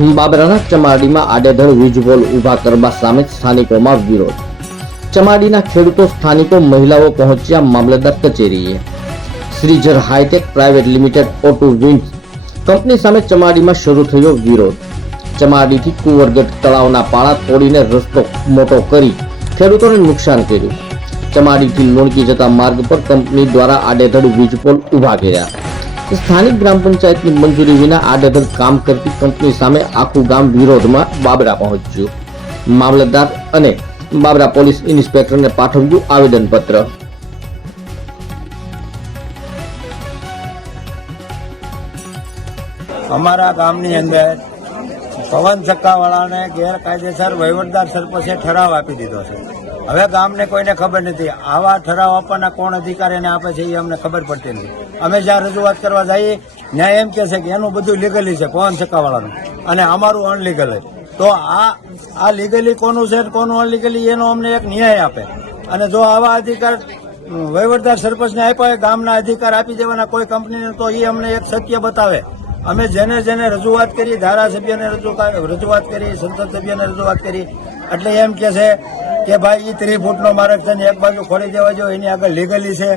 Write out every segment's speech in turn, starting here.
બાબરાના ચમાડીમાં આડેધડ વીજ પોલ ઉભા કરવા સામે સ્થાનિકોમાં વિરોધ। ચમાડીના ખેડૂતો, સ્થાનિકો, મહિલાઓ પહોંચ્યા મામલતદાર કચેરીએ। શ્રીજર hitech private limited auto wind company સામે ચમાડીમાં શરૂ થયો વિરોધ। ચમાડીથી કુંવરગઢ તળાવના પાળા તોડીને રસ્તો મોટો કરી ખેડૂતોને નુકસાન કર્યું। ચમાડીથી લોણકી જતા માર્ગ પર કંપની દ્વારા આડેધડ વીજ પોલ ઉભા કર્યા। સ્થાનિક ગ્રામ પંચાયતની મંજૂરી વિના આડેધડ કામ કરતી કંપની સામે આખું ગામ વિરોધમાં બાબરા પહોંચ્યું। મામલતદાર અને બાબરા પોલીસ ઇન્સ્પેક્ટરને પાઠવ્યું આવેદનપત્ર। અમારા ગામની અંદર પવન ચક્કાવાળાને ગેરકાયદેસર વહીવટદાર સરપંચે ઠરાવ આપી દીધો છે। હવે ગામને કોઈને ખબર નથી આવા ઠરાવ આપવાના કોણ અધિકાર એને આપે છે એ અમને ખબર પડતી નથી। અમે જ્યાં રજૂઆત કરવા જઈએ ત્યાં એમ કે છે કે એનું બધું લીગલી છે પવન ચક્કાવાળાનું અને અમારું અનલીગલ છે। તો આ લીગલી કોનું છે કોનું અનલીગલી એનો અમને એક ન્યાય આપે અને જો આવા અધિકાર વહીવટદાર સરપંચને આપ્યા હોય ગામના અધિકાર આપી દેવાના કોઈ કંપનીને તો એ અમને એક સત્ય બતાવે। અમે જેને રજૂઆત કરી, ધારાસભ્યને રજૂઆત કરી, સંસદ સભ્યને રજૂઆત કરી એટલે એમ કે છે કે ભાઈ 30 ફૂટનો માર્ગ છે ને એક બાજુ ખોલી દેવા જો એની આગળ લીગલી છે।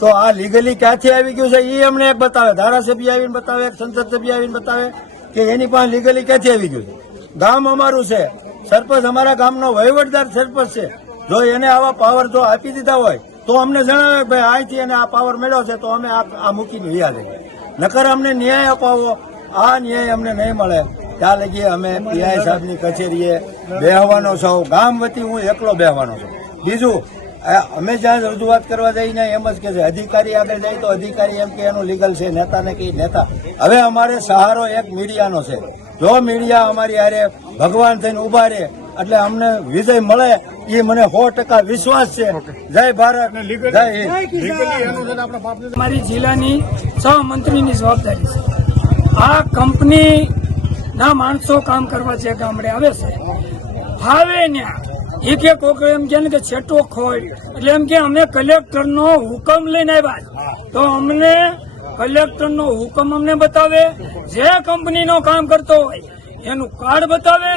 તો આ લીગલી ક્યાંથી આવી ગયું છે એ અમને એક બતાવે, ધારાસભ્ય આવીને બતાવે, સંસદ સભ્ય આવીને બતાવે કે એની પાસે લીગલી ક્યાંથી આવી ગયું છે। ગામ અમારું છે, સરપંચ અમારા ગામનો વહીવટદાર સરપંચ છે। જો એને આવા પાવર જો આપી દીધા હોય તો અમને જણાવે કે ભાઈ અહીંથી એને આ પાવર મળ્યો છે તો અમે આ મૂકીને વ્યા લઈએ। નકર અમને ન્યાય અપાવો, આ ન્યાય અમને નહીં મળે ત્યાં લગી અમે પીઆઈ સાહેબની કચેરીએ બેહવાનો છું। ગામ વતી હું એકલો બેહવાનો છું। બીજું અમે જ્યાં રજૂઆત કરવા જઈને એમ જ કે છે અધિકારી આગળ જાય તો અધિકારી એમ કે એનું લીગલ છે, નેતાને કઈ નેતા। હવે અમારે સહારો એક મીડિયાનો છે। જો મીડિયા અમારી હારે ભગવાન થઈને ઉભા રહે એટલે અમને વિજય મળે એ મને 100% વિશ્વાસ છે। જય ભારત, જય હિન્દ। અમારી જિલ્લાની સહમંત્રીની જવાબદારી છે। આ કંપની ના માણસો કામ કરવા જે ગામડે આવે છે હવે ન્યા એ કે કોક એમ કે ને કે છેટો ખોડ એટલે એમ કે અમે કલેક્ટરનો હુકમ લઈને આવ્યા તો અમને કલેક્ટરનો હુકમ અમને બતાવે, જે કંપનીનો કામ કરતો હોય એનું કાર્ડ બતાવે।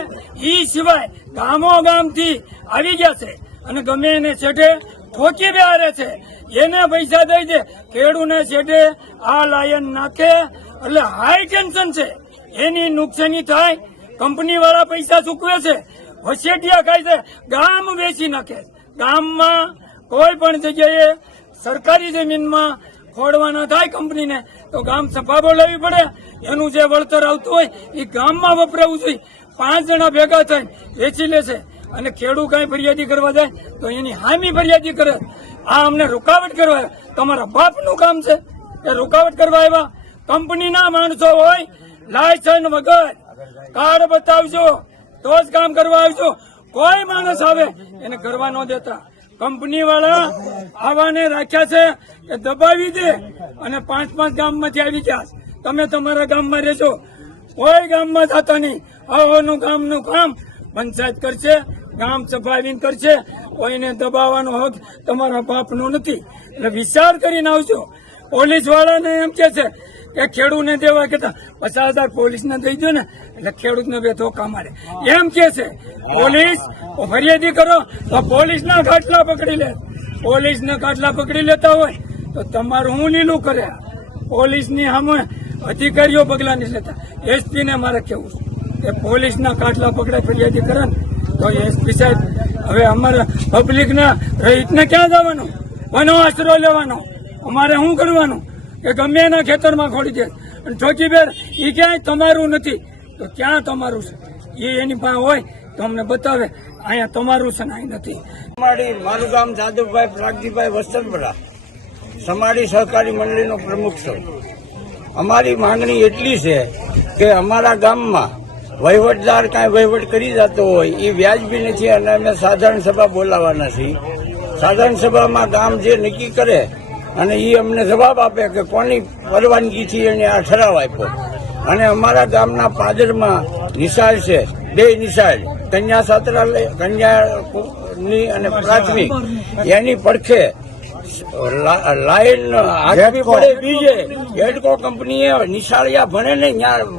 એ સિવાય ગામો ગામથી આવી ગયા છે અને ગમે એને છેટે ઠોકી બેહારે છે, એને પૈસા દઈ દે, ખેડૂને છેટે આ લાયન નાખે એટલે હાઈ ટેન્શન છે। એની નુકસાની થાય, કંપની વાળા પૈસા ચૂકવે છે, વસેટિયા ખાય છે, ગામ વેચી નાખે। ગામમાં કોઈ પણ જગ્યાએ સરકારી જમીનમાં ખોડવાના થાય કંપનીને તો ગામ સફા બોલાવવી પડે। એનું જે વળતર આવતું હોય એ ગામમાં વપરાવું જોઈએ। 5 જણા ભેગા થઈને વેચી લેશે અને ખેડૂત કઈ ફરિયાદી કરવા જાય તો એની હામી ફરિયાદી કરે। આ અમને રૂકાવટ કરવા તમારા બાપનું કામ છે એ રૂકાવટ કરવા આવ્યા। કંપનીના માણસો હોય લાયસન્સ વગર કાર્ડ બતાવજો તો જ કામ કરવા આવજો। કોઈ માણસ આવે એને કરવા ન દેતા। કંપની વાળા આવાને રાખ્યા છે કે દબાવી દે અને 5 ગામમાંથી આવી ગયા। તમે તમારા ગામમાં રહેજો, કોઈ ગામમાં જતા નહીં। આવાનું ગામનું કામ પંચાયત કરશે, ગામ સફાઈ કરશે, કોઈને દબાવવાનો હક તમારા બાપનો નથી। એટલે વિચાર કરીને આવજો। પોલીસ વાળાને એમ કે છે કે ખેડૂતને દેવા કેતા 50,000 પોલીસને દઈ દો ને એટલે ખેડૂતને બે ધોકા મારે એમ કે છે। પોલીસ ફરિયાદી કરો તો પોલીસના ખાટલા પકડી લે। પોલીસના ખાટલા પકડી લેતા હોય તો તમારું હું લીલું કરે। પોલીસની સામે અધિકારીઓ પગલા નથી લેતા। એસપી ને મારે કેવું કે પોલીસના ખાટલા પકડે ફરિયાદી કરે ને તો એસપી સાહેબ હવે અમારે પબ્લિકના રહીતને ક્યાં જવાનું, કોનો આશરો લેવાનો, અમારે શું કરવાનું કે ગમે એના ખેતરમાં ખોડી દે અને ઠોકી બેર એ ક્યાંય તમારું નથી તો ક્યાં તમારું છે એ એની પાસે હોય તો અમને બતાવે અહીંયા તમારું છે ને અહીં નથી। મારું ગામ જાદવભાઈ પ્રાગજીભાઈ વસ્ત્રપરા, સમાડી સહકારી મંડળીનો પ્રમુખ છું। અમારી માંગણી એટલી છે કે અમારા ગામમાં વહીવટદાર કાંઈ વહીવટ કરી જતો હોય એ વ્યાજબી નથી અને અમે સાધારણ સભા બોલાવવાના છીએ। સાધારણ સભામાં ગામ જે નક્કી કરે અને એ અમને જવાબ આપે કે કોની પરવાનગીથી એને આ ઠરાવ આપ્યો। અને અમારા ગામના પાદરમાં નિશાળ છે, 2 નિશાળ, કન્યા છાત્રાલય, કન્યાની અને પ્રાથમિક, એની પડખે લાઈન આગવી પડે બીજે હેડકો કંપનીએ નિશાળિયા ભણે ને ત્યાં